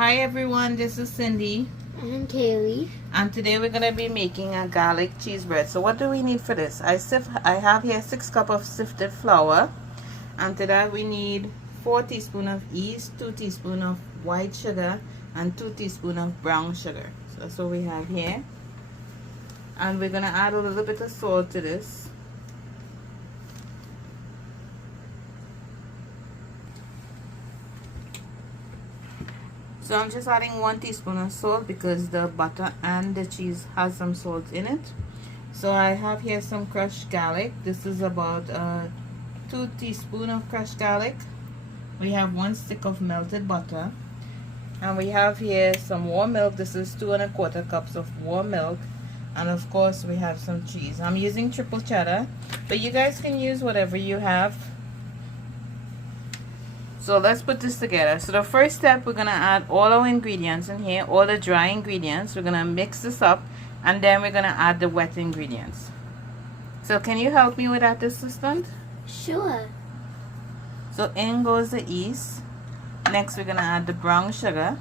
Hi everyone, this is Cindy. And Kaylee. And today we're going to be making a garlic cheese bread. So what do we need for this? I have here 6 cups of sifted flour. And to that we need 4 teaspoons of yeast, 2 teaspoons of white sugar, and 2 teaspoons of brown sugar. So that's what we have here. And we're going to add a little bit of salt to this. So I'm just adding 1 teaspoon of salt because the butter and the cheese has some salt in it. So I have here some crushed garlic. This is about 2 teaspoons of crushed garlic. We have 1 stick of melted butter. And we have here some warm milk. This is 2 1/4 cups of warm milk. And of course we have some cheese. I'm using triple cheddar, but you guys can use whatever you have. So let's put this together. So the first step, we're gonna add all our ingredients in here, all the dry ingredients. We're gonna mix this up, and then we're gonna add the wet ingredients. So can you help me with that, assistant? Sure. So in goes the yeast. Next we're gonna add the brown sugar.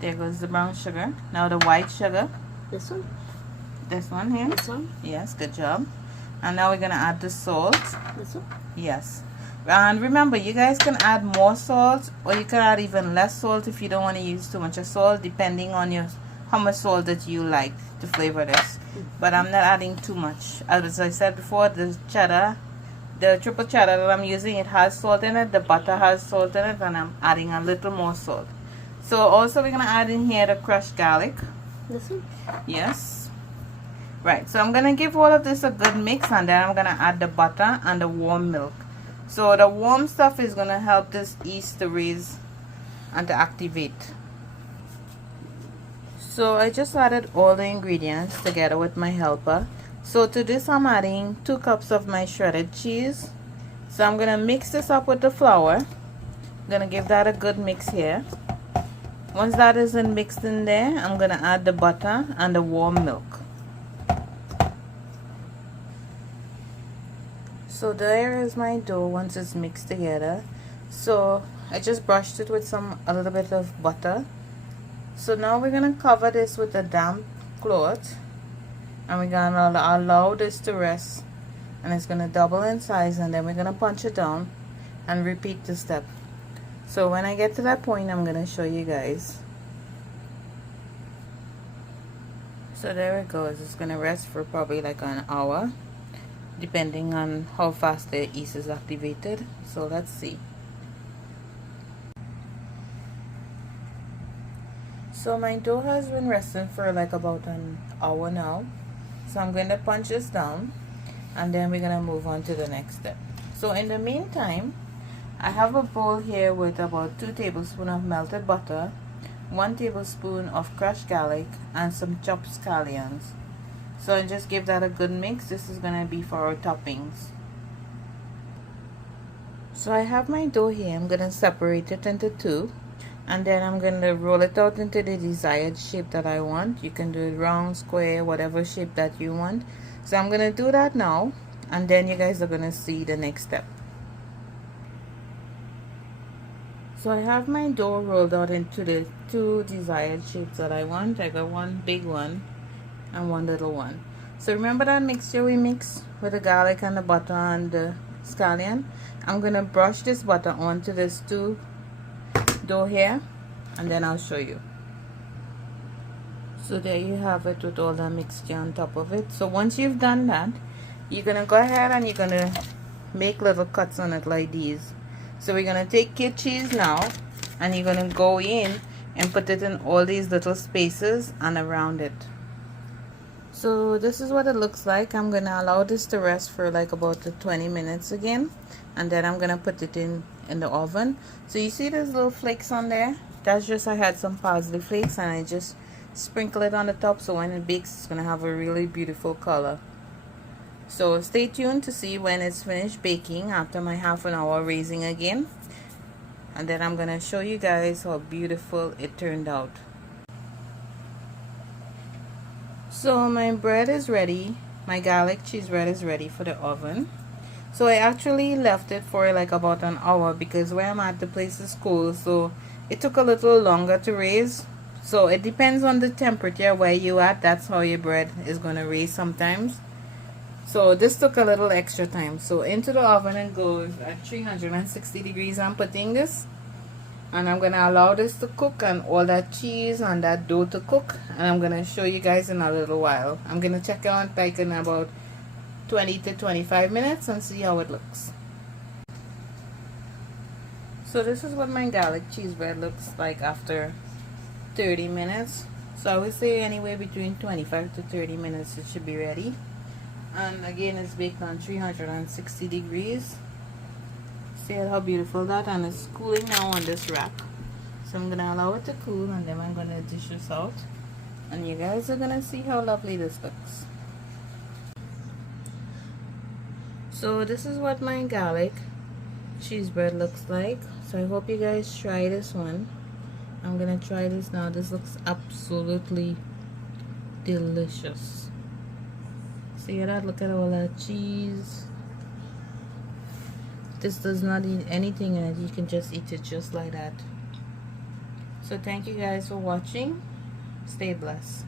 There goes the brown sugar. Now the white sugar. This one? This one here. This one? Yes, good job. And now we're gonna add the salt. This one? Yes. And remember, you guys can add more salt, or you can add even less salt if you don't want to use too much of salt, depending on how much salt that you like to flavor this. But I'm not adding too much. As I said before, the triple cheddar that I'm using, it has salt in it, the butter has salt in it, and I'm adding a little more salt. So also we're gonna add in here the crushed garlic. This one? Yes. Right, so I'm gonna give all of this a good mix, and then I'm gonna add the butter and the warm milk. So the warm stuff is going to help this yeast to raise and to activate. So I just added all the ingredients together with my helper. So to this I'm adding 2 cups of my shredded cheese. So I'm going to mix this up with the flour. I'm going to give that a good mix here. Once that is mixed in there, I'm going to add the butter and the warm milk. So there is my dough once it's mixed together. So I just brushed it with a little bit of butter. So now we're gonna cover this with a damp cloth, and we're gonna allow this to rest, and it's gonna double in size, and then we're gonna punch it down and repeat the step. So when I get to that point, I'm gonna show you guys. So there it goes. It's gonna rest for probably like an hour, depending on how fast the yeast is activated. So let's see. So my dough has been resting for like about an hour now. So I'm going to punch this down, and then we're going to move on to the next step. So in the meantime, I have a bowl here with about 2 tablespoons of melted butter, 1 tablespoon of crushed garlic, and some chopped scallions. So I just give that a good mix. This is going to be for our toppings. So I have my dough here. I'm going to separate it into 2. And then I'm going to roll it out into the desired shape that I want. You can do it round, square, whatever shape that you want. So I'm going to do that now. And then you guys are going to see the next step. So I have my dough rolled out into the 2 desired shapes that I want. I got one big one and one little one. So remember that mixture we mixed with the garlic and the butter and the scallion? I'm gonna brush this butter onto this dough here, and then I'll show you. So there you have it with all the mixture on top of it. So once you've done that, you're gonna go ahead and you're gonna make little cuts on it like these. So we're gonna take your cheese now, and you're gonna go in and put it in all these little spaces and around it. So this is what it looks like. I'm gonna allow this to rest for like about 20 minutes again, and then I'm gonna put it in the oven. So you see those little flakes on there? That's just, I had some parsley flakes and I just sprinkle it on the top, so when it bakes it's gonna have a really beautiful color. So stay tuned to see when it's finished baking after my half an hour raising again, and then I'm gonna show you guys how beautiful it turned out. So my bread is ready. My garlic cheese bread is ready for the oven. So I actually left it for like about an hour because where I'm at, the place is cold, so It took a little longer to raise, so it depends on the temperature where you at. That's how your bread is going to raise sometimes. So this took a little extra time. So into the oven it goes at 360 degrees. I'm putting this, and I'm going to allow this to cook and all that cheese and that dough to cook, and I'm going to show you guys in a little while. I'm going to check out like in about 20 to 25 minutes and see how it looks. So this is what my garlic cheese bread looks like after 30 minutes. So I would say anywhere between 25 to 30 minutes it should be ready. And again, it's baked on 360 degrees. See how beautiful that, and it's cooling now on this rack. So I'm gonna allow it to cool, and then I'm gonna dish this out, and you guys are gonna see how lovely this looks. So this is what my garlic cheese bread looks like. So I hope you guys try this one. I'm gonna try this now. This looks absolutely delicious. See that? Look at all that cheese. This does not need anything in it. You can just eat it just like that. So thank you guys for watching. Stay blessed.